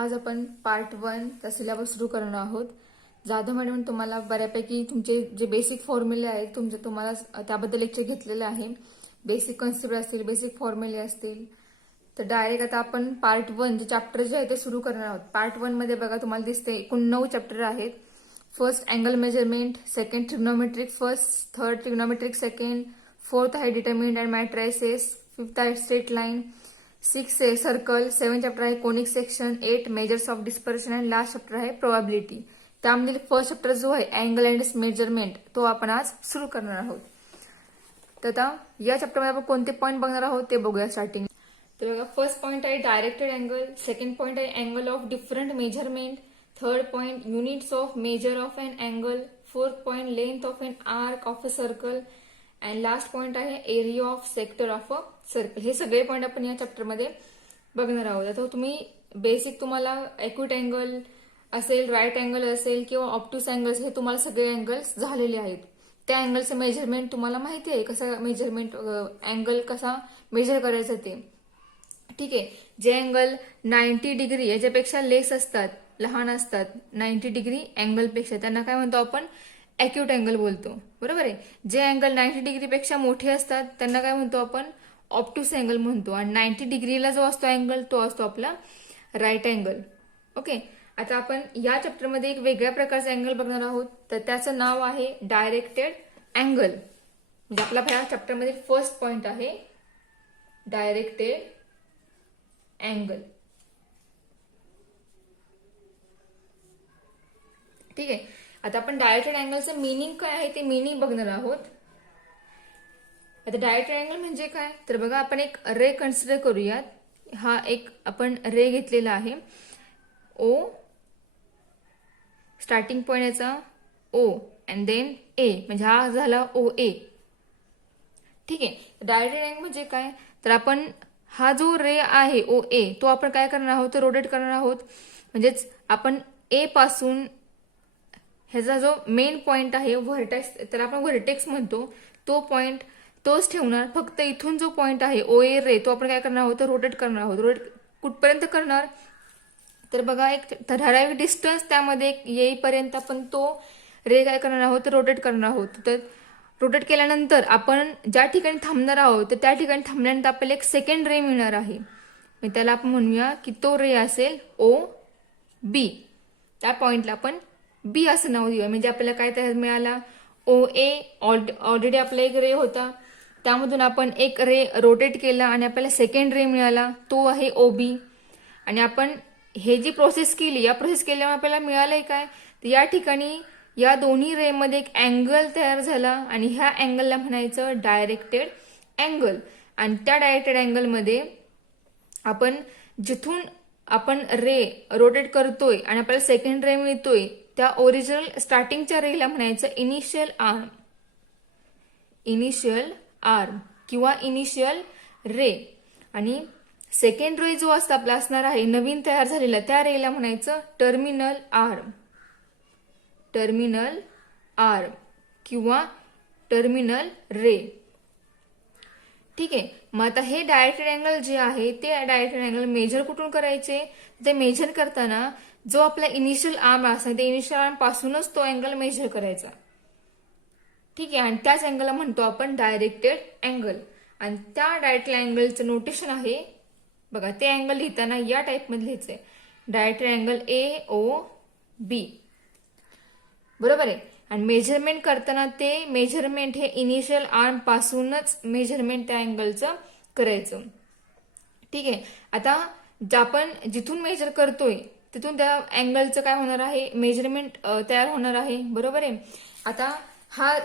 आज आपण पार्ट 1 चा सिलेबस सुरू करणार आहोत. जाधव मॅडम तुम्हाला बऱ्यापैकी तुमचे जे बेसिक फॉर्म्युले आहेत तुम्हाला त्याबद्दल लेक्चर घेतलेले आहे. बेसिक कन्सेप्ट असतील, बेसिक फॉर्म्युले असतील. तर डायरेक्ट आता आपण पार्ट 1 जे चॅप्टर जे आहे ते सुरू करणार आहोत. पार्ट 1 मध्ये बघा तुम्हाला दिसते एकूण 9 चॅप्टर आहेत. First angle measurement, second trigonometric first, third trigonometric second, fourth आहे डिटर्मिनंट अँड मॅट्रायसेस, फिफ्थ आहे स्ट्रेट लाईन, 6 आहे सर्कल, 7 चॅप्टर आहे conic section, 8 measures of dispersion आणि लास्ट चॅप्टर आहे प्रोबॅबिलिटी. त्यामध्ये फर्स्ट चॅप्टर जो आहे अँगल अँड मेजरमेंट तो आपण आज सुरू करणार आहोत. तर आता या चॅप्टरमध्ये आपण कोणते पॉईंट बघणार आहोत ते बघूया स्टार्टिंग. तर बघा फर्स्ट पॉईंट आहे डायरेक्टेड अँगल, सेकंड पॉईंट आहे angle of different measurement, third point units of measure of an angle, fourth point length of an arc of a circle and last point आहे area of sector of a circle. हे सगळे point आपण या चॅप्टरमध्ये बघणार आहोत. आता तुम्ही basic तुम्हाला एक्यूट अँगल असेल, राईट अँगल असेल किंवा ऑप्टूस अँगल्स हे तुम्हाला सगळे अँगल्स झालेले आहेत. त्या अँगलचं मेजरमेंट तुम्हाला माहिती आहे, कसं मेजरमेंट अँगल कसा मेजर करायचं ते. ठीक आहे. जे अँगल 90 डिग्री याच्यापेक्षा लेस असतात, लहान असतात 90 डिग्री अँगलपेक्षा, त्यांना काय म्हणतो आपण अॅक्यूट अँगल बोलतो. बरोबर आहे. जे अँगल 90 डिग्रीपेक्षा मोठे असतात त्यांना काय म्हणतो आपण ऑप्टूस अँगल म्हणतो. आणि 90 डिग्रीला जो असतो अँगल तो असतो आपला राईट अँगल. ओके. आता आपण या चॅप्टरमध्ये एक वेगळ्या प्रकारचा अँगल बघणार आहोत. तर त्याचं नाव आहे डायरेक्टेड अँगल. म्हणजे आपला ह्या चॅप्टरमध्ये फर्स्ट पॉइंट आहे डायरेक्टेड अँगल. ठीक आहे. आता आपण डायरेक्टेड अँगलचं मिनिंग काय आहे ते मिनिंग बघणार आहोत. आता डायरेक्टेड अँगल म्हणजे काय तर बघा आपण एक रे कन्सिडर करूयात. हा एक आपण रे घेतलेला आहे ओ, स्टार्टिंग पॉइंट याचा ओ अँड देन ए, म्हणजे हा झाला ओ ए. ठीक आहे. डायरेक्टेड अँगल म्हणजे काय तर आपण हा जो रे आहे ओ ए तो आपण काय करणार आहोत तर रोटेट करणार आहोत. म्हणजेच आपण ए पासून ह्याचा जो मेन पॉइंट आहे व्हर्टेक्स, तर आपण व्हर्टेक्स म्हणतो, तो पॉइंट तोच ठेवणार. फक्त इथून जो पॉइंट आहे ओ ए रे तो आपण काय करणार आहोत तर रोटेट करणार आहोत. रोटेट कुठपर्यंत करणार तर बघा एक ठराविक डिस्टन्स त्यामध्ये येईपर्यंत आपण तो रे काय करणार आहोत तर रोटेट करणार आहोत. तर रोटेट केल्यानंतर आपण ज्या ठिकाणी थांबणार आहोत तर त्या ठिकाणी थांबल्यानंतर आपल्याला एक सेकंड रे मिळणार आहे. त्याला आपण म्हणूया की तो रे असेल ओ बी. त्या पॉइंटला आपण बी असं नाव देऊया. म्हणजे आपल्याला काय तयार मिळाला ओ ए. ऑलरेडी आपला एक रे होता, त्यामधून आपण एक रे रोटेट केला आणि आपल्याला सेकंड रे मिळाला, तो आहे ओ बी. आणि आपण हे जी प्रोसेस केली, या प्रोसेस केल्यामुळे आपल्याला मिळालंय काय तर या ठिकाणी या दोन्ही रे मध्ये एक अँगल तयार झाला आणि ह्या अँगलला म्हणायचं डायरेक्टेड अँगल. आणि त्या डायरेक्टेड अँगलमध्ये आपण जिथून आपण रे रोटेट करतोय आणि आपल्याला सेकंड रे मिळतोय त्या ओरिजिनल स्टार्टिंगच्या रेला म्हणायचं इनिशियल आर्म. इनिशियल आर्म किंवा इनिशियल रे. आणि सेकंड रे जो असता आपला असणार आहे नवीन तयार झालेला त्या रेला म्हणायचं टर्मिनल आर्म. टर्मिनल आर्म किंवा टर्मिनल रे. ठीक आहे. मग आता हे डायरेक्टेड अँगल जे आहे ते डायरेक्टेड अँगल मेजर कुठून करायचे, ते मेजर करताना जो आपला इनिशियल आर्म असतो त्या इनिशियल आर्म पासूनच तो अँगल मेजर करायचा. ठीक आहे. आणि त्याच अँगलला म्हणतो आपण डायरेक्टेड अँगल. आणि त्या डायरेक्टेड अँगलचं नोटेशन आहे बघा, ते अँगल लिहिताना या टाईपमध्ये लिहायचंय directed angle A O B. बरोबर आहे. आणि मेजरमेंट करताना ते मेजरमेंट हे इनिशियल आर्म पासूनच मेजरमेंट त्या अँगलचं करायचं. ठीक आहे. आता आपण जिथून मेजर करतोय तिथून त्या अँगलचं काय होणार आहे मेजरमेंट तयार होणार आहे. बरोबर आहे. आता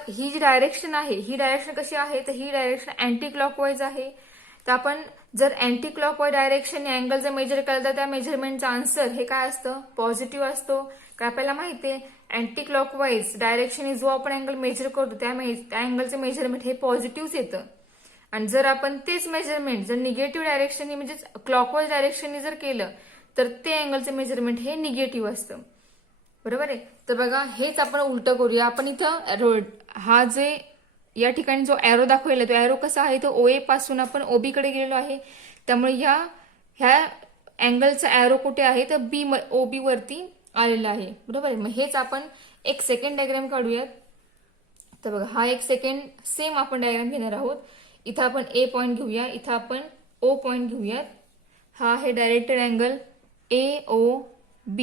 ही जी डायरेक्शन आहे ही डायरेक्शन कशी आहे तर ही डायरेक्शन अँटी क्लॉकवाईज आहे. तर आपण जर अँटी क्लॉकवाईज डायरेक्शन अँगल जर मेजर केलं तर त्या मेजरमेंटचा आन्सर हे काय असतं पॉझिटिव्ह असतो. काय आपल्याला माहिती आहे अँटी क्लॉकवाईज डायरेक्शन जो आपण अँगल मेजर करतो त्या अँगलचं मेजरमेंट हे पॉझिटिव्ह येतं. आणि जर आपण तेच मेजरमेंट जर निगेटिव्ह डायरेक्शन म्हणजे क्लॉकवाईज डायरेक्शनने जर केलं तर ते अँगलचं मेजरमेंट हे निगेटिव्ह असतं. बरोबर आहे. तर बघा हेच आपण उलट करूया. आपण इथं हा जे या ठिकाणी जो एरो दाखवलेला तो एरो कसा आहे तो ओ ए पासून आपण ओबी कडे गेलेलो आहे. त्यामुळे ह्या अँगलचा ॲरो कुठे आहे तर OB वरती आलेला आहे. बरोबर आहे. मग हेच आपण एक सेकंड डायग्राम काढूयात. तर बघा हा एक सेकंड सेम आपण डायग्राम घेणार आहोत. इथं आपण A पॉईंट घेऊया, इथं आपण O पॉईंट घेऊयात. हा आहे डायरेक्टेड अँगल AOB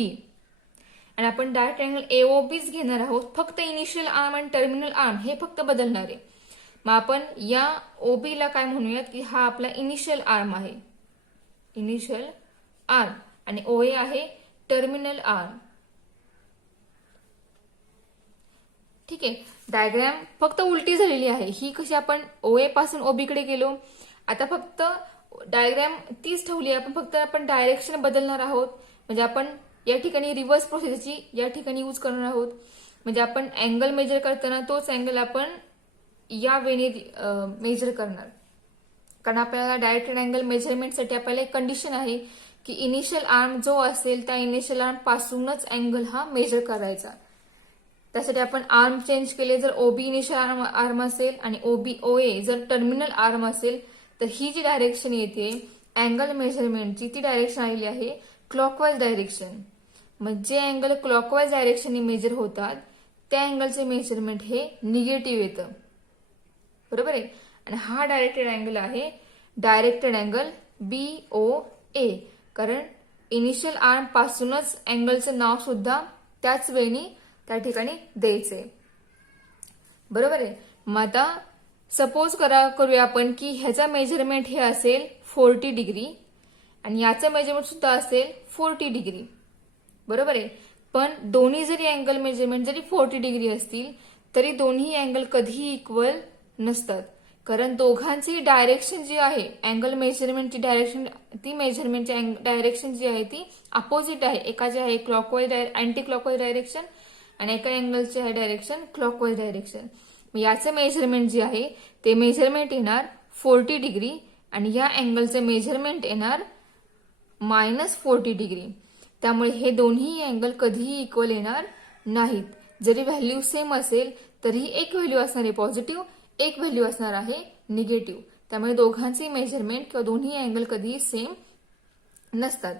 आणि आपण डायरेक्ट अँगल AOBच घेणार आहोत. फक्त इनिशियल आर्म आणि टर्मिनल आर्म हे फक्त बदलणार आहे. मग आपण या OB ला काय म्हणूयात की हा आपला इनिशियल आर्म आहे, इनिशियल आर्म, आणि OA आहे टर्मिनल आर्म. ठीक आहे. डायग्राम फक्त उलटी झालेली आहे. ही कशी आपण OA पासून OB कडे गेलो, आता फक्त डायग्राम तीच ठेवली आहे, फक्त आपण डायरेक्शन बदलणार आहोत. म्हणजे आपण या ठिकाणी रिव्हर्स प्रोसेसची या ठिकाणी यूज करणार आहोत. म्हणजे आपण अँगल मेजर करताना तोच अँगल आपण या वेने मेजर करणार. कारण आपल्याला डायरेक्टेड अँगल मेजरमेंटसाठी आपल्याला एक कंडिशन आहे की इनिशियल आर्म जो असेल त्या इनिशियल आर्म पासूनच अँगल हा मेजर करायचा. त्यासाठी आपण आर्म चेंज केले. जर OB इनिशियल आर्म असेल आणि OA जर टर्मिनल आर्म असेल तर ही जी डायरेक्शन येते अँगल मेजरमेंटची ती डायरेक्शन आलेली आहे क्लॉकवाईज डायरेक्शन. मग जे अँगल क्लॉकवाईज डायरेक्शनने मेजर होतात त्या अँगलचे मेजरमेंट हे निगेटिव्ह येतं. बरोबर आहे. आणि हा डायरेक्टेड अँगल आहे डायरेक्टेड अँगल BOA, कारण इनिशियल आर्म पासूनच अँगलचं नाव सुद्धा त्याच वेळी त्या ठिकाणी द्यायचंय. बरोबर आहे. मग आता सपोज करूया आपण की ह्याचा मेजरमेंट हे असेल 40 डिग्री आणि याचं मेजरमेंट सुद्धा असेल 40 डिग्री. बरोबर आहे. पण दोन्ही जरी अँगल मेजरमेंट जरी 40 डिग्री असतील तरी दोन्ही अँगल कधीही इक्वल नसतात. कारण दोघांची डायरेक्शन जी आहे अँगल मेजरमेंटची डायरेक्शन, ती मेजरमेंटची डायरेक्शन जी आहे ती अपोजिट आहे. एकाची आहे क्लॉकवाईज अँटी क्लॉकवाईज डायरेक्शन आणि एका अँगलचे आहे डायरेक्शन क्लॉकवाईज डायरेक्शन. याचं मेजरमेंट जे आहे ते मेजरमेंट येणार 40 डिग्री आणि या अँगलचं मेजरमेंट येणार -40 डिग्री. त्यामुळे हे दोन्ही अँगल कधीही इक्वल येणार नाहीत. जरी व्हॅल्यू सेम असेल तरीही एक व्हॅल्यू असणार आहे पॉझिटिव्ह, एक व्हॅल्यू असणार आहे निगेटिव्ह. त्यामुळे दोघांचे मेजरमेंट किंवा दोन्ही अँगल कधीही सेम नसतात.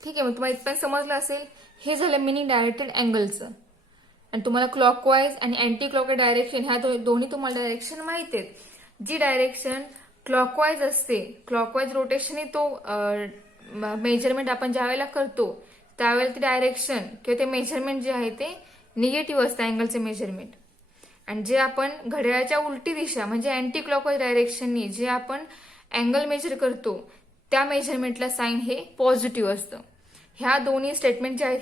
ठीक आहे. मग तुम्हाला इथपर्यंत समजलं असेल. हे झालं मिनिंग डायरेक्टेड अँगलचं. आणि तुम्हाला क्लॉकवाईज आणि अँटी क्लॉकवाईज डायरेक्शन ह्या दोन्ही तुम्हाला डायरेक्शन माहित आहेत. जी डायरेक्शन क्लॉकवाईज असते, क्लॉकवाईज रोटेशन तो मेजरमेंट आपण ज्या वेळेला करतो त्यावेळेला ती डायरेक्शन किंवा ते मेजरमेंट जे आहे ते निगेटिव्ह असतं अँगलचे मेजरमेंट. आणि जे आपण घड्याळाच्या उलटी दिशा म्हणजे अँटी क्लॉकवाईज डायरेक्शननी जे आपण अँगल मेजर करतो त्या मेजरमेंटला साइन हे पॉझिटिव्ह असतं. ह्या दोन्ही स्टेटमेंट जे आहेत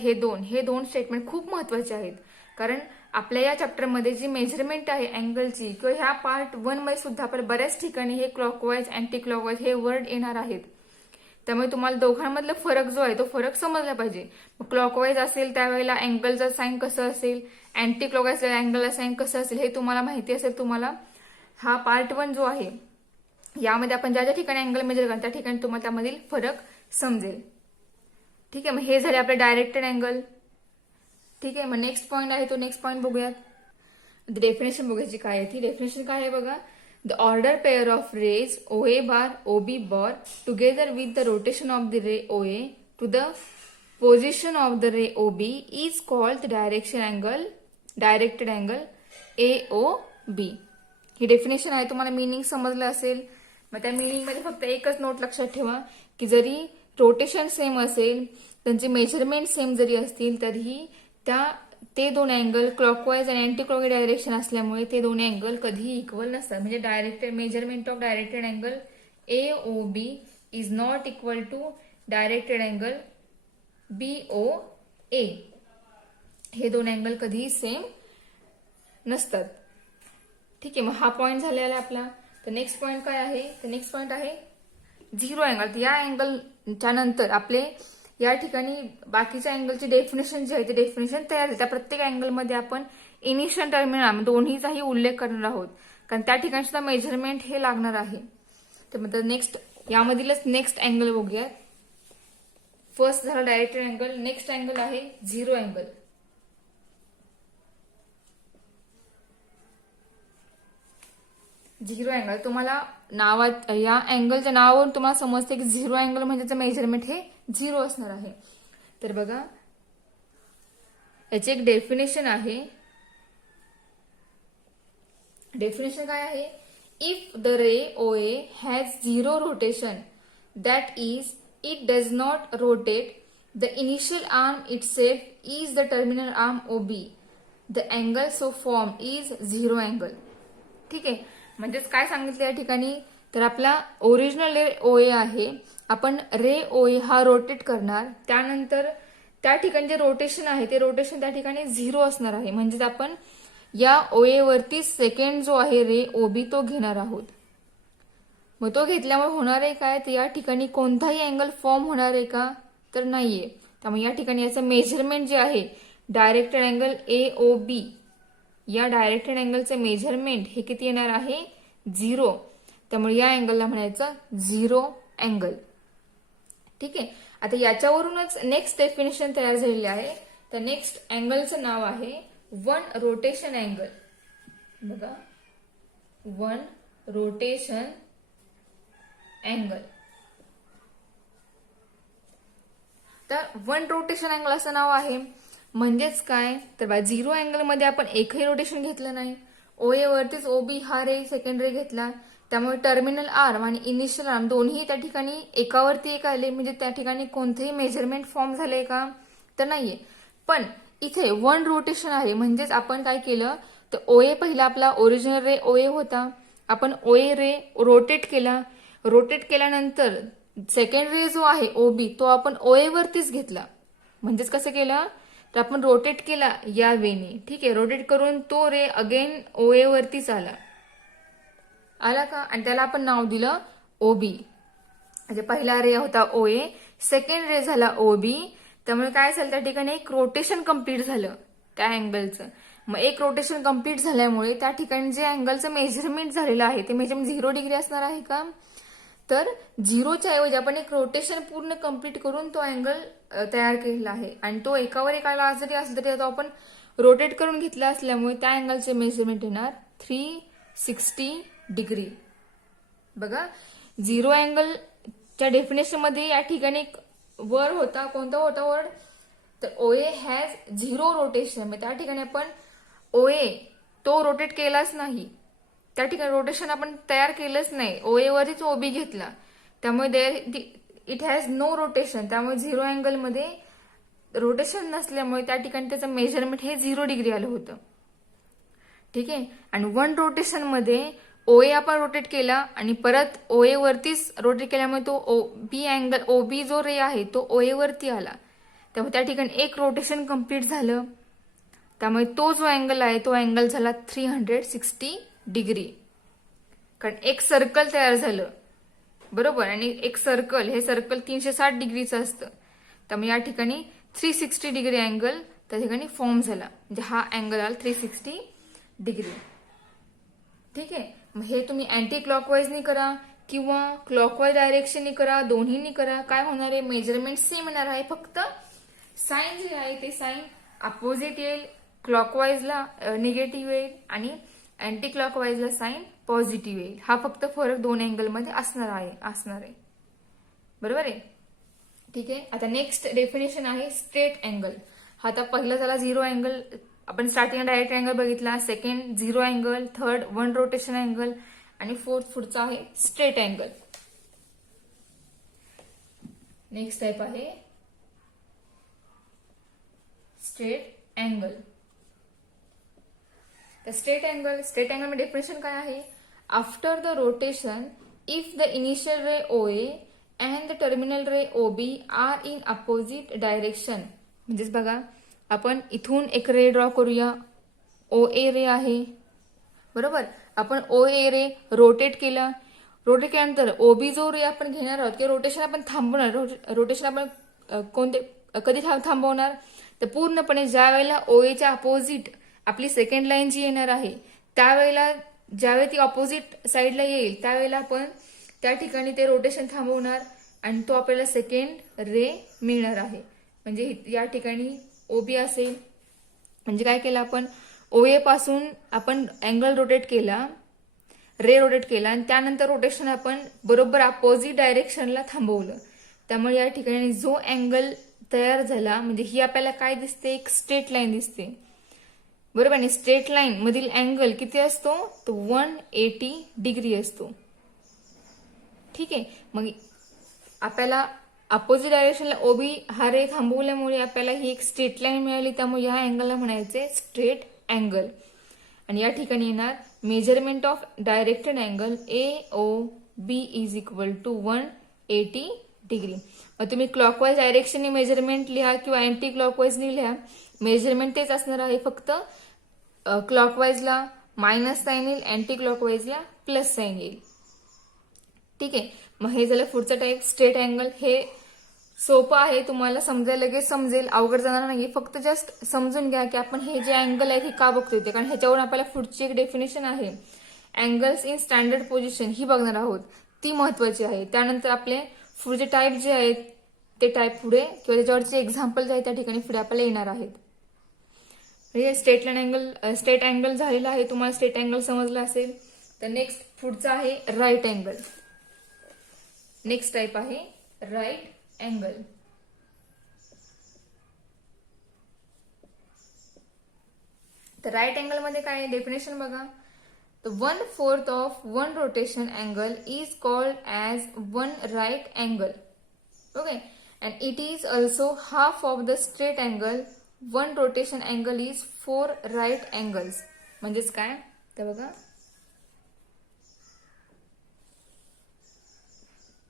हे दोन स्टेटमेंट खूप महत्वाचे आहेत. कारण आपल्या या चॅप्टरमध्ये जी मेजरमेंट आहे अँगलची किंवा ह्या पार्ट 1 मध्ये सुद्धा आपल्याला बऱ्याच ठिकाणी हे क्लॉकवाईज अँटी क्लॉकवाईज हे वर्ड येणार आहेत. त्यामुळे तुम्हाला दोघांमधला फरक जो आहे तो फरक समजला पाहिजे. क्लॉकवाईज असेल त्यावेळेला अँगलचा साइन कसं असेल, अँटी क्लॉकवाईज अँगलचा साइन कसं असेल हे तुम्हाला माहिती असेल. तुम्हाला हा पार्ट 1 जो आहे यामध्ये आपण ज्या ज्या ठिकाणी अँगल मेजर करतो त्या ठिकाणी तुम्हाला त्यामधील फरक समजेल. ठीक आहे. मग हे झाले आपले डायरेक्टेड अँगल. ठीक आहे. मग नेक्स्ट पॉईंट आहे तो नेक्स्ट पॉईंट बघूयात. डेफिनेशन बघायची काय आहे ती. डेफिनेशन काय आहे बघा. The order pair of rays OA bar OB bar together with the rotation of the ray OA to the position of the ray OB is called the directed angle AOB. He definition आहे. तुम्हाला meaning समजलं असेल. मग त्या meaning मध्ये फक्त एकच note लक्षात ठेवा की जरी रोटेशन सेम असेल, त्यांचे मेजरमेंट सेम जरी असतील तरीही ते दोन अँगल क्लॉकवाईज आणि अँटी क्लॉकवाईज डायरेक्शन असल्यामुळे ते दोन अँगल कधीही इक्वल नसतात. म्हणजे directed measurement of directed angle AOB is not equal to directed angle BOA. हे दोन अँगल कधीही सेम नसतात. ठीक आहे. मग हा पॉईंट झालेला आपला. तर नेक्स्ट पॉईंट काय आहे. तर नेक्स्ट पॉईंट आहे झिरो अँगल. या अँगलच्या नंतर आपले या ठिकाणी बाकीच्या अँगलची डेफिनेशन जी आहे ती डेफिनेशन तयार आहे. त्या प्रत्येक अँगलमध्ये आपण इनिशियल टर्मिनल दोन्हीचाही उल्लेख करणार आहोत. कारण त्या ठिकाणी सुद्धा मेजरमेंट हे लागणार आहे. तर मग नेक्स्ट यामधीलच नेक्स्ट अँगल बघूया. फर्स्ट झाला डायरेक्टेड अँगल. नेक्स्ट अँगल आहे झिरो अँगल. झिरो अँगल तुम्हाला नावात या अँगलच्या नावावरून तुम्हाला समजते की झिरो अँगल म्हणजे मेजरमेंट हे झिरो असणार आहे. तर बघा याची एक डेफिनेशन आहे. डेफिनेशन काय आहे? If the ray OA has zero rotation, that is it does not rotate the initial arm itself is the terminal arm OB. The angle so form is zero angle. ठीक आहे, म्हणजेच काय सांगितलं या ठिकाणी, तर आपला ओरिजिनल रे OA आहे, आपण रे OA हा रोटेट करणार, त्यानंतर त्या ठिकाणी जे रोटेशन आहे ते रोटेशन त्या ठिकाणी झिरो असणार आहे. म्हणजेच आपण या OA वरती सेकंड जो आहे रे OB तो घेणार आहोत. मग तो घेतल्यामुळे होणार आहे काय, तर या ठिकाणी कोणताही अँगल फॉर्म होणार आहे का, तर नाहीये. त्यामुळे या ठिकाणी याचं मेजरमेंट जे आहे डायरेक्टेड अँगल AOB, या डायरेक्टेड अँगलचं मेजरमेंट हे किती येणार आहे? झिरो. त्यामुळे या अँगलला म्हणायचं झिरो अँगल. ठीक आहे, आता याच्यावरूनच नेक्स्ट डेफिनेशन तयार झालेली आहे. तर नेक्स्ट अँगलचं नाव आहे वन रोटेशन अँगल. बघा, वन रोटेशन अँगल. तर वन रोटेशन अँगल असं नाव आहे. म्हणजेच काय, तर बा झिरो अँगल मध्ये आपण एकही रोटेशन घेतलं नाही, OA वरतीच OB हा रे सेकंड रे घेतला, त्यामुळे टर्मिनल आर्म आणि इनिशियल आर्म दोन्ही त्या ठिकाणी एकावरती एक आले. म्हणजे त्या ठिकाणी कोणतेही मेजरमेंट फॉर्म झाले का, तर नाहीये. पण इथे वन रोटेशन आहे, म्हणजेच आपण काय केलं, तर OA पहिला आपला ओरिजिनल रे OA होता, आपण OA रे रोटेट केला. रोटेट केल्यानंतर सेकंड रे जो आहे OB तो आपण OA वरतीच घेतला. म्हणजेच कसं केलं, तर आपण रोटेट केला या वेने. ठीक आहे, रोटेट करून तो रे अगेन OA वरतीच आला का, आणि त्याला आपण नाव दिलं OB. म्हणजे पहिला रे होता OA, सेकंड रे झाला OB. त्यामुळे काय झालं, त्या ठिकाणी एक रोटेशन कंप्लीट झालं त्या अँगलचं. मग एक रोटेशन कंप्लीट झाल्यामुळे त्या ठिकाणी जे अँगलचं मेजरमेंट झालेलं आहे ते मेजरमेंट 0 डिग्री असणार आहे का, तर झिरोच्या ऐवजी आपण एक रोटेशन पूर्ण कंप्लीट करून तो अँगल तयार केलेला आहे. आणि तो एकावर एक आला जरी असला तरी तो आपण रोटेट करून घेतला असल्यामुळे त्या अँगलचे मेजरमेंट येणार 360 डिग्री. बघा, झिरो अँगलच्या डेफिनेशन मध्ये या ठिकाणी एक वर्ड होता. कोणता होता वर्ड, तर OA हॅज झिरो रोटेशन. त्या ठिकाणी आपण OA तो रोटेट केलाच नाही, त्या ठिकाणी रोटेशन आपण तयार केलंच नाही, OA वरतीच OB घेतला. त्यामुळे इट हॅज नो रोटेशन. त्यामुळे झिरो अँगल मध्ये रोटेशन नसल्यामुळे त्या ठिकाणी त्याचं मेजरमेंट हे 0 डिग्री आलं होतं. ठीक आहे, आणि वन रोटेशन मध्ये OA आपण रोटेट केला आणि परत OA वरतीच रोटेट केल्यामुळे तो OB जो रे आहे तो OA वरती आला. त्यामुळे त्या ठिकाणी एक रोटेशन कंप्लीट झालं. त्यामुळे तो जो अँगल आहे तो अँगल झाला 360 डिग्री. कारण एक सर्कल तयार झालं, बरोबर, आणि एक सर्कल, हे सर्कल 360 डिग्रीचं असतं. त्यामुळे या ठिकाणी 360 डिग्री अँगल त्या ठिकाणी फॉर्म झाला. म्हणजे हा अँगल आला 360 डिग्री. ठीक आहे, मग हे तुम्ही अँटी क्लॉकवाईजनी करा किंवा क्लॉकवाईज डायरेक्शननी करा, दोन्हीनी करा, काय होणार आहे, मेजरमेंट सेम येणार आहे. फक्त साइन जे आहे ते साइन अपोजिट येईल, क्लॉकवाईजला निगेटिव्ह येईल आणि अँटी क्लॉकवाईजला साइन पॉझिटिव्ह येईल. हा फक्त फरक दोन अँगलमध्ये असणार आहे. बरोबर आहे. ठीक आहे, आता नेक्स्ट डेफिनेशन आहे स्ट्रेट अँगल. हा आता पहिला झाला झिरो अँगल, आपण स्टार्टिंग डायरेक्ट अँगल बघितला, second zero angle, third one rotation angle आणि फोर्थ पुढचा आहे स्ट्रेट अँगल. नेक्स्ट टाइप आहे स्ट्रेट अँगल. तर स्ट्रेट अँगल मध्ये डेफिनेशन काय आहे, after the rotation if the initial ray OA and the terminal ray OB are in opposite direction. म्हणजेच बघा, आपण इथून एक रे ड्रॉ करूया, OA रे आहे, बरोबर, आपण OA रे रोटेट केला, रोटेट केल्यानंतर OB जो रे आपण घेणार आहोत की रोटेशन आपण थांबवणार, रोटेशन आपण कधी थांबवणार, तर पूर्णपणे ज्या वेळेला OAच्या अपोजिट आपली सेकंड लाईन जी येणार आहे त्यावेळेला, ज्यावेळी ती ऑपोजिट साईडला येईल त्यावेळेला आपण त्या ठिकाणी ते रोटेशन थांबवणार आणि तो आपल्याला सेकंड रे मिळणार आहे. म्हणजे या ठिकाणी OB असेल, म्हणजे काय केलं आपण, OA पासून आपण अँगल रोटेट केला रे रोटेट केला आणि त्यानंतर रोटेशन आपण बरोबर अपोजिट डायरेक्शनला थांबवलं. त्यामुळे या ठिकाणी जो अँगल तयार झाला म्हणजे ही आपल्याला काय दिसते, एक स्ट्रेट लाईन दिसते. बरोबर. आणि स्ट्रेट लाईन मधील अँगल किती असतो, तो 180 डिग्री असतो. ठीक आहे. मग आपल्याला अपोजिट डायरेक्शनला ओबी हा रे थांबवल्यामुळे आपल्याला ही एक स्ट्रेट लाईन मिळाली. त्यामुळे या अँगलला म्हणायचे स्ट्रेट अँगल. आणि या ठिकाणी येणार measurement of directed angle AOB is equal to 180 degree. मग तुम्ही क्लॉकवाईज डायरेक्शनने मेजरमेंट लिहा किंवा अँटी क्लॉकवाईजने लिहा, मेजरमेंट तेच असणार आहे. फक्त क्लॉकवाईजला मायनस साईन येईल, अँटी क्लॉकवाईजला प्लस साईन येईल. ठीक आहे. मग हे झालं पुढचं टाईप स्ट्रेट अँगल. हे सोपं आहे, तुम्हाला समजायला लगेच समजेल, अवघड जाणार नाही. फक्त जस्ट समजून घ्या की आपण हे जे अँगल आहे हे का बघतोय ते, कारण ह्याच्यावर आपल्याला पुढची एक डेफिनेशन आहे अँगल्स इन स्टँडर्ड पोझिशन ही बघणार आहोत, ती महत्वाची आहे. त्यानंतर आपले पुढचे टाईप जे आहेत ते टाईप पुढे किंवा त्याच्यावरचे एक्झाम्पल जे आहेत त्या ठिकाणी पुढे आपल्याला येणार आहेत. स्ट्रेट अँगल झालेला आहे, तुम्हाला स्ट्रेट अँगल समजला असेल. तर नेक्स्ट पुढचा आहे राईट अँगल. नेक्स्ट टाईप आहे राईट अँगल. तर राईट अँगल मध्ये काय डेफिनेशन बघा. तर 1/4 of one rotation angle is called as one right angle. Okay. And it is also half of the straight angle. One rotation angle is 4 right angles. म्हणजेच काय तर बघा,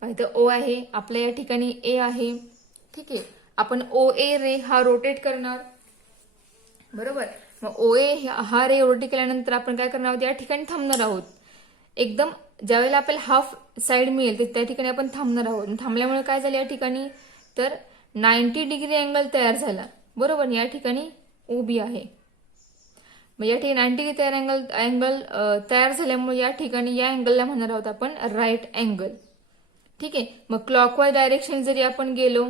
इथं O आहे, आपल्या या ठिकाणी A आहे. ठीक आहे. आपण OA रे हा रोटेट करणार. बरोबर. मग OA हा रे रोटेट केल्यानंतर आपण काय करणार आहोत, या ठिकाणी थांबणार आहोत. एकदम ज्यावेळेला आपल्याला हाफ साइड मिळेल तर त्या ठिकाणी आपण थांबणार आहोत. थांबल्यामुळे काय झालं या ठिकाणी, तर 90 डिग्री अँगल तयार झाला. बरोबर. या ठिकाणी OB आहे. मग या ठिकाणी 90 डिग्री अँगल तयार झाल्यामुळे या ठिकाणी या अँगलला म्हणणार आहोत आपण राईट अँगल. ठीक आहे. मग क्लॉकवाईज डायरेक्शन जरी आपण गेलो,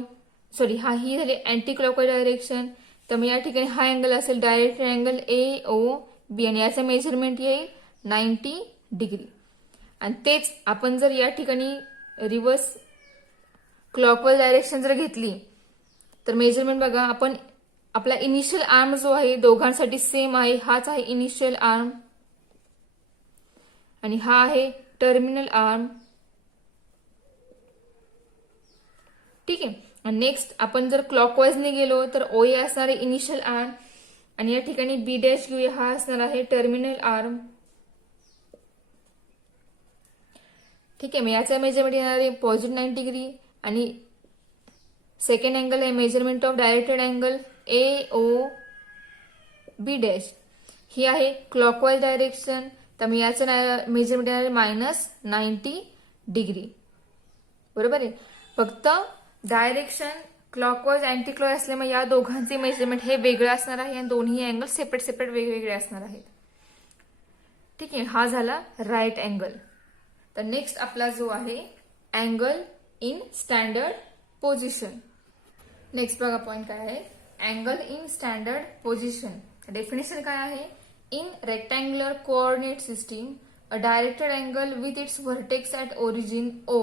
ही झाली अँटी क्लॉकवाईज डायरेक्शन, तर मग या ठिकाणी हा अँगल असेल डायरेक्ट अँगल AOB आणि याचं मेजरमेंट येईल 90 डिग्री. आणि तेच आपण जर या ठिकाणी रिव्हर्स क्लॉकवाईज डायरेक्शन जर घेतली तर मेजरमेंट बघा, आपण आपला इनिशियल आर्म जो आहे दोघांसाठी सेम आहे, हाच आहे इनिशियल आर्म आणि हा आहे टर्मिनल आर्म. ठीक आहे. नेक्स्ट आपण जर क्लॉकवाईजने गेलो तर OA असणार आहे इनिशियल आर्म आणि या ठिकाणी B डॅश घेऊया, हा असणार आहे टर्मिनल आर्म. ठीक आहे. मग याचा मेजरमेंट येणार आहे पॉझिटिव्ह 90 डिग्री आणि सेकंड अँगल आहे measurement of directed angle AOB dash. ही आहे क्लॉकवाईज डायरेक्शन, तर मग याचं मेजरमेंट येणार आहे -90 डिग्री. बरोबर आहे. फक्त डायरेक्शन क्लॉकवाईज अँटी क्लॉकवाईज असल्यामुळे या दोघांचे मेजरमेंट हे वेगळं असणार आहे आणि दोन्ही अँगल सेपरेट वेगवेगळे असणार आहेत. ठीक आहे. हा झाला राईट अँगल. तर नेक्स्ट आपला जो आहे angle in standard position. Next बघा पॉइंट काय आहे, angle in standard position. Definition काय आहे, in rectangular coordinate system a directed angle with its vertex at origin O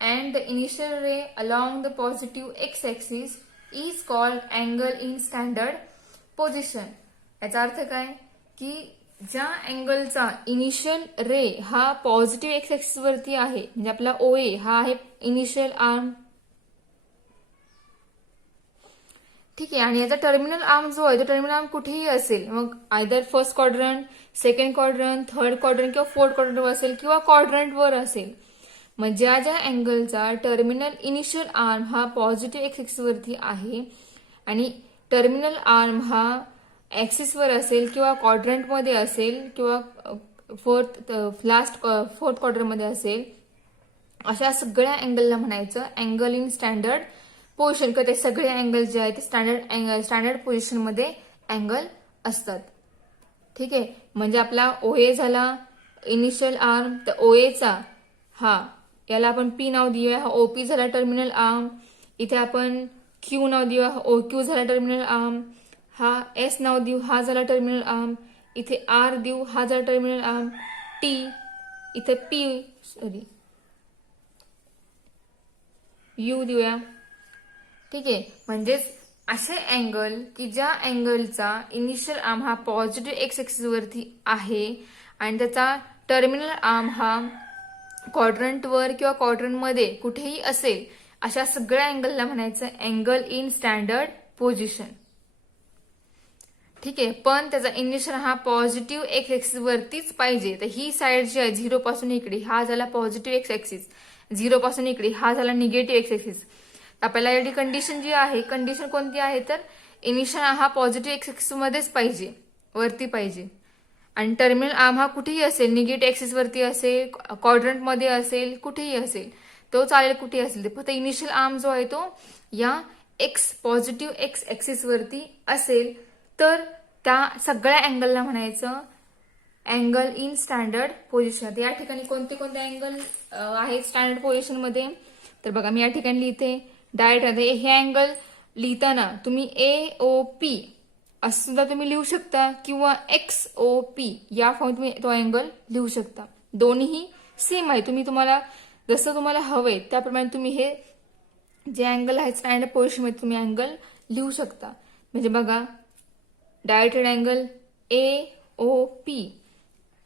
and the initial ray along the positive x-axis is called angle in standard position. याचा अर्थ काय की ज्या अँगलचा initial रे हा positive x axis वरती आहे, म्हणजे आपला OA हा आहे इनिशियल आर्म. ठीक आहे. आणि याचा टर्मिनल आर्म जो आहे तो टर्मिनल आर्म कुठेही असेल, मग either first quadrant, second quadrant, third quadrant किंवा फोर्थ क्वाड्रंट असेल किंवा क्वाड्रंट वर असेल. मग ज्या अँगलचा टर्मिनल इनिशियल आर्म हा पॉझिटिव्ह एक्स ऍक्सिस वरती आहे आणि टर्मिनल आर्म हा ऍक्सिस वर असेल किंवा क्वाड्रंट मध्ये असेल किंवा फोर्थ क्वाड्रंट मध्ये असेल, अशा सगळ्या अँगलला म्हणायचं अँगल इन स्टँडर्ड पोझिशन. किंवा ते सगळे अँगल जे आहेत ते स्टँडर्ड पोझिशन मध्ये अँगल असतात. ठीक आहे. म्हणजे आपला OA झाला इनिशियल आर्म, तर OAचा याला आपण P नाव देऊया, हा OP झाला टर्मिनल आर्म. इथे आपण Q नाव देऊया, हा OQ झाला टर्मिनल आर्म. हा S नाव देऊ, हा झाला टर्मिनल आर्म. इथे R देऊ, हा झाला टर्मिनल आर्म. T इथे यू देऊया. ठीक आहे, म्हणजेच असे अँगल की ज्या अँगलचा इनिशियल आर्म हा पॉझिटिव्ह एक्स ऍक्सिस वरती आहे आणि त्याचा टर्मिनल आर्म हा क्वाड्रंटवर किंवा क्वाड्रंटमध्ये कुठेही असेल, अशा सगळ्या अँगलला म्हणायचं अँगल इन स्टँडर्ड पोझिशन. ठीक आहे, पण त्याचा इनिशियल हा पॉझिटिव्ह एक्स ऍक्सिस वरतीच पाहिजे. तर ही साईड जी आहे 0 पासून इकडे हा झाला पॉझिटिव्ह एक्स ऍक्सिस, 0 पासून इकडे हा झाला निगेटिव्ह एक्स ऍक्सिस. आपल्याला याची कंडिशन जी आहे, कंडिशन कोणती आहे तर इनिशियल हा पॉझिटिव्ह एक्स ऍक्सिस मध्येच पाहिजे, वरती पाहिजे. आणि टर्मिनल आर्म हा कुठेही असेल, निगेटिव्ह ऍक्सिस वरती असेल, क्वाड्रंट मध्ये असेल, कुठेही असेल, तो चालेल कुठेही असेल. फक्त इनिशियल आर्म जो आहे तो या पॉझिटिव्ह एक्स ऍक्सिस वरती असेल तर त्या सगळ्या अँगलला म्हणायचं अँगल इन स्टँडर्ड पोझिशन. या ठिकाणी कोणते कोणते अँगल आहेत स्टँडर्ड पोझिशन मध्ये, तर बघा मी या ठिकाणी लिहिते डायरेक्ट. हे अँगल लिहिताना तुम्ही AOP असं सुद्धा तुम्ही लिहू शकता किंवा XOP या फॉर्म तुम्ही तो अँगल लिहू शकता. दोन्ही सेम आहे, तुम्हाला जसं तुम्हाला हवंय त्याप्रमाणे तुम्ही हे जे अँगल आहेत स्टँडर्ड पोझिशन मध्ये तुम्ही अँगल लिहू शकता. म्हणजे बघा directed angle AOP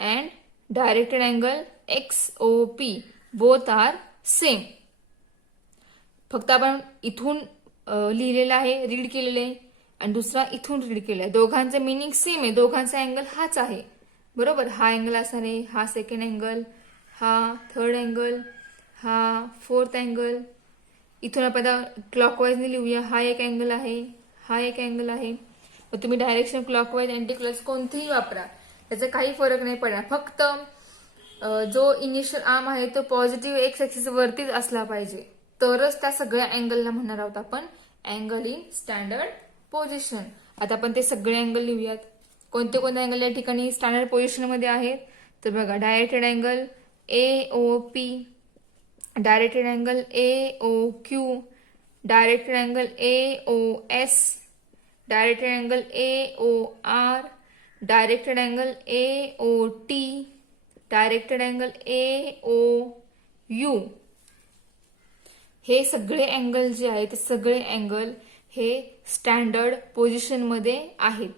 and directed angle XOP both are same. फक्त आपण इथून लिहिलेलं आहे, रीड केलेलं आहे, आणि दुसरा इथून रीड केलं आहे. दोघांचं मिनिंग सेम आहे, दोघांचा अँगल हाच आहे. बरोबर, हा अँगल असणार आहे, हा सेकंड अँगल, हा थर्ड अँगल, हा फोर्थ अँगल. इथून आपण क्लॉकवाईजने लिहूया, हा एक अँगल आहे, हा एक अँगल आहे. मग तुम्ही डायरेक्शन क्लॉकवाईज अँटी क्लॉक कोणतेही वापरा, त्याचा काही फरक नाही पडणार. फक्त जो इनिशियल आर्म आहे तो पॉझिटिव्ह एक्स ऍक्सिस वरतीच असला पाहिजे, तरच त्या सगळ्या अँगलला म्हणणार आहोत आपण अँगल इन स्टँडर्ड पोझिशन. आता आपण ते सगळे अँगल लिहूयात. कोणते कोणते अँगल या ठिकाणी स्टँडर्ड पोझिशन मध्ये आहेत तर बघा directed angle AOP, directed angle AOQ, directed angle AOS, directed angle AOR, directed angle AOT, directed angle AOU. हे सगळे अँगल जे आहेत ते सगळे अँगल हे स्टँडर्ड पोझिशन मध्ये आहेत.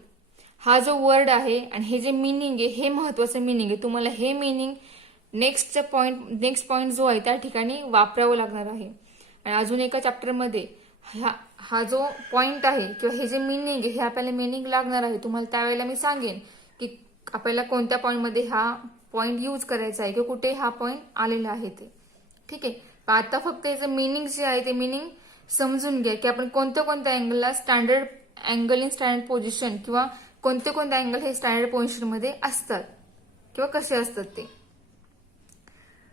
हा जो वर्ड आहे आणि हे जे मिनिंग आहे हे महत्वाचं मिनिंग आहे. तुम्हाला हे मिनिंग नेक्स्ट पॉइंट जो आहे त्या ठिकाणी वापरावं लागणार आहे. आणि अजून एका चॅप्टरमध्ये हा जो पॉइंट आहे किंवा हे जे मिनिंग आहे हे आपल्याला मिनिंग लागणार आहे. तुम्हाला त्यावेळेला मी सांगेन की आपल्याला कोणत्या पॉइंटमध्ये हा पॉइंट यूज करायचा आहे किंवा कुठे हा पॉइंट आलेला आहे ते. ठीक आहे, आता फक्त याचं मिनिंग जे आहे ते मिनिंग समजून घ्या की आपण कोणत्या कोणत्या अँगलला standard angle in standard position किंवा कोणते कोणते अँगल हे स्टँडर्ड पोझिशन मध्ये असतात किंवा कसे असतात ते.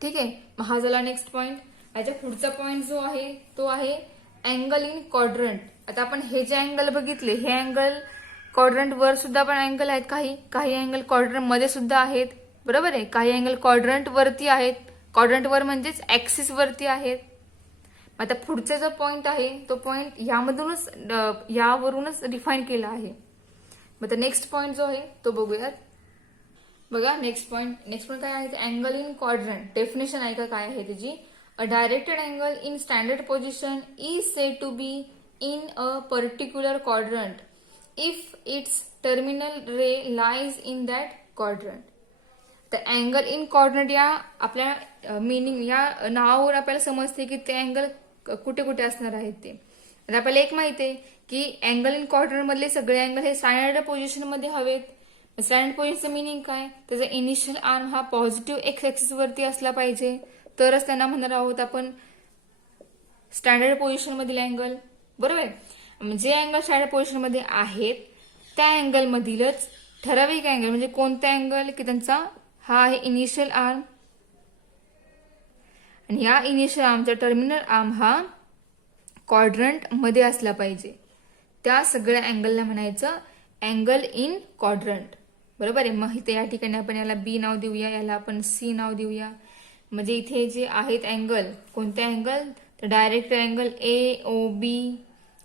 ठीक आहे, हा झाला नेक्स्ट पॉइंट. याच्या पुढचा पॉइंट जो आहे तो आहे अँगल इन क्वाड्रंट. आता आपण हे जे अँगल बघितले हे अँगल क्वाड्रंट वर सुद्धा पण अँगल आहेत, काही अँगल क्वाड्रंट मध्ये सुद्धा आहेत. बरोबर आहे, काही अँगल क्वाड्रंट वरती आहेत, क्वाड्रंट वर म्हणजेच ऍक्सिस वरती आहेत. आता पुढचा जो पॉइंट आहे तो पॉइंट यावरूनच डिफाईन केला आहे. मग नेक्स्ट पॉइंट जो आहे तो बघूयात. बघा नेक्स्ट पॉइंट काय आहे ते अँगल इन क्वाड्रंट. डेफिनेशन आहे का काय आहे त्याची. A directed angle in standard position is said to be in a particular quadrant if its terminal ray lies in that quadrant. तर अँगल इन क्वाड्रंट या आपल्या मिनिंग या नावावर आपल्याला समजते की ते अँगल कुठे कुठे असणार आहेत ते. आता आपल्याला एक माहिती आहे की अँगल इन क्वाड्रंट मधले सगळे अँगल हे स्टँडर्ड पोझिशन मध्ये हवेत. स्टँडर्ड पोझिशनचं मिनिंग काय, त्याचा इनिशियल आर्म हा पॉझिटिव्ह एक्स ऍक्सिस वरती असला पाहिजे तरच त्यांना म्हणणार आहोत आपण स्टँडर्ड पोझिशन मधील अँगल. बरोबर आहे, जे अँगल स्टँडर्ड पोझिशन मध्ये आहेत त्या अँगल मधीलच ठराविक अँगल म्हणजे कोणता अँगल की त्यांचा हा आहे इनिशियल आर्म आणि या इनिशियल आर्मचा टर्मिनल आर्म हा क्वाड्रंट मध्ये असला पाहिजे. त्या सगळ्या अँगलला म्हणायचं अँगल इन क्वाड्रंट. बरोबर आहे, मग इथे या ठिकाणी आपण याला B नाव देऊया, याला आपण C नाव देऊया. म्हणजे इथे जे आहेत अँगल, कोणते अँगल तर directed angle AOB,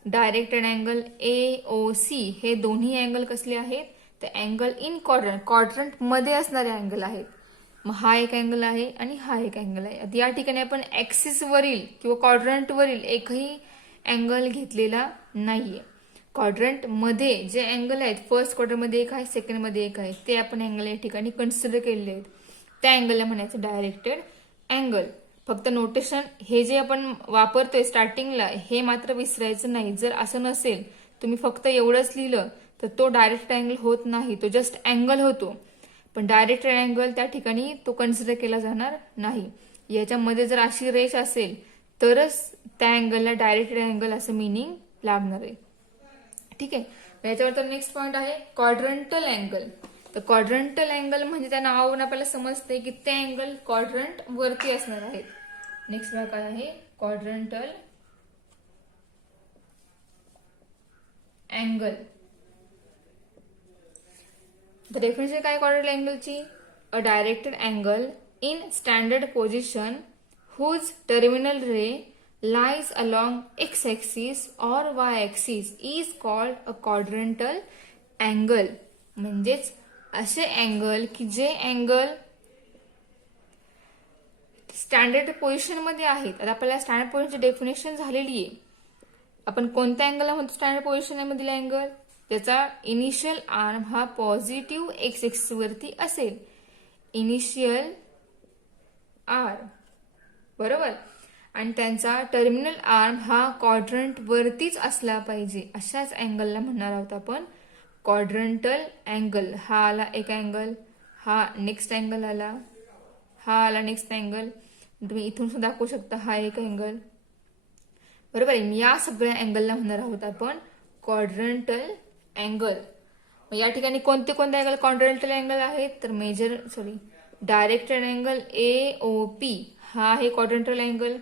directed angle AOC हे दोन्ही अँगल कसले आहेत तर अँगल इन क्वाड्रंट मध्ये असणारे अँगल आहेत. मग हा एक अँगल आहे आणि हा एक अँगल आहे. आता या ठिकाणी आपण ॲक्सिसवरील किंवा क्वाड्रंटवरील एकही अँगल घेतलेला नाहीये. क्वाड्रंटमध्ये जे अँगल आहेत, फर्स्ट क्वाड्रंटमध्ये एक आहे, सेकंडमध्ये एक आहे, ते आपण अँगल या ठिकाणी कन्सिडर केलेले आहेत. त्या अँगलला म्हणायचं डायरेक्टेड अँगल. फक्त नोटेशन हे जे आपण वापरतोय स्टार्टिंगला हे मात्र विसरायचं नाही. जर असं नसेल, तुम्ही फक्त एवढंच लिहिलं तर तो डायरेक्ट अँगल होत नाही, तो जस्ट अँगल होतो. पण डायरेक्ट अँगल त्या ठिकाणी तो कन्सिडर केला जाणार नाही. याच्यामध्ये जर अशी रेष असेल तरच त्या अँगलला डायरेक्ट अँगल असं मिनिंग लागणार आहे. ठीक आहे. याच्यावर तर नेक्स्ट पॉइंट आहे क्वाड्रंटल अँगल. तर क्वाड्रंटल अँगल म्हणजे त्या नावावरून आपल्याला समजते की ते अँगल क्वाड्रंट वरती असणार आहेत. नेक्स्ट भाग काय आहे क्वाड्रंटल अँगल. द डेफिनेशन काय क्वाड्रंटल अँगलची? A directed angle in standard position whose terminal ray lies along x axis or y axis is called a quadrantal angle. म्हणजेच असे अँगल की जे अँगल स्टँडर्ड पोझिशन मध्ये आहेत. आता आपल्याला स्टँडर्ड पोझिशनची डेफिनेशन झालेली आहे. आपण कोणत्या अँगलला म्हणतो स्टँडर्ड पोझिशन मधील अँगल? त्याचा इनिशियल आर्म हा पॉझिटिव्ह एक्स एक्सिस वरती असेल. इनिशियल आर्म बरोबर, आणि त्यांचा टर्मिनल आर्म हा क्वाड्रंट वरतीच असला पाहिजे. अशाच अँगलला म्हणणार आहोत आपण क्वाड्रंटल अँगल. हा आला एक अँगल, हा नेक्स्ट अँगल आला, हा आला नेक्स्ट अँगल. तुम्ही इथून सुद्धा दाखवू शकता हा एक अँगल. बरोबर आहे. या सगळ्या अँगलला म्हणणार आहोत आपण क्वाड्रंटल अँगल. या ठिकाणी कोणते कोणते अँगल क्वाड्रंटल अँगल आहेत? तर डायरेक्टेड अँगल AOP हा आहे क्वाड्रंटल अँगल.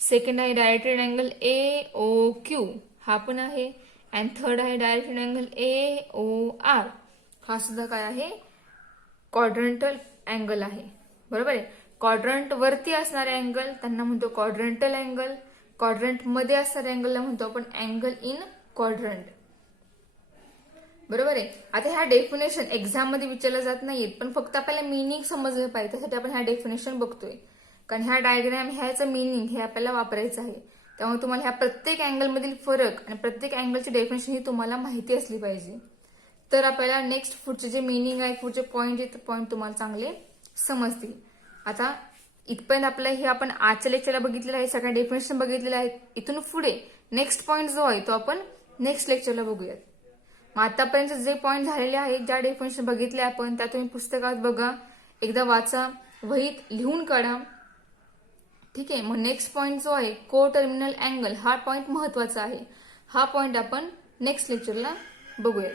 सेकंड आहे डायरेक्टेड अँगल AOQ हा पण आहे. अँड थर्ड आहे डायरेक्टेड अँगल AOR हा सुद्धा काय आहे क्वाड्रंटल अँगल आहे. बरोबर आहे. क्वाड्रंट वरती असणारे अँगल त्यांना म्हणतो क्वाड्रंटल अँगल. क्वाड्रंट मध्ये असणारे अँगलला म्हणतो आपण अँगल इन क्वाड्रंट. बरोबर आहे. आता ह्या डेफिनेशन एक्झाम मध्ये विचारल्या जात नाहीत, पण फक्त आपल्याला मिनिंग समजलं पाहिजे त्यासाठी आपण ह्या डेफिनेशन बघतोय. कारण ह्या डायग्राम ह्याचं मिनिंग हे आपल्याला वापरायचं आहे. त्यामुळे तुम्हाला ह्या प्रत्येक अँगल मधील फरक आणि प्रत्येक अँगलची डेफिनेशन ही तुम्हाला माहिती असली पाहिजे. तर आपल्याला नेक्स्ट पुढचे जे मिनिंग आहे, पुढचे पॉईंट आहेत, पॉईंट तुम्हाला चांगले समजतील. आता इथपर्यंत आपलं हे आपण आजच्या लेक्चरला बघितलेलं आहे, सगळ्या डेफिनेशन बघितलेल्या आहेत. इथून पुढे नेक्स्ट पॉईंट जो आहे तो आपण नेक्स्ट लेक्चरला बघूयात. मग आतापर्यंत जे पॉईंट झालेले आहेत, ज्या डेफिनेशन बघितले आपण त्या तुम्ही पुस्तकात बघा, एकदा वाचा, वहीत लिहून काढा. ठीक आहे. मग नेक्स्ट पॉईंट जो आहे को टर्मिनल अँगल हा पॉईंट महत्वाचा आहे. हा पॉईंट आपण नेक्स्ट लेक्चरला बघूयात.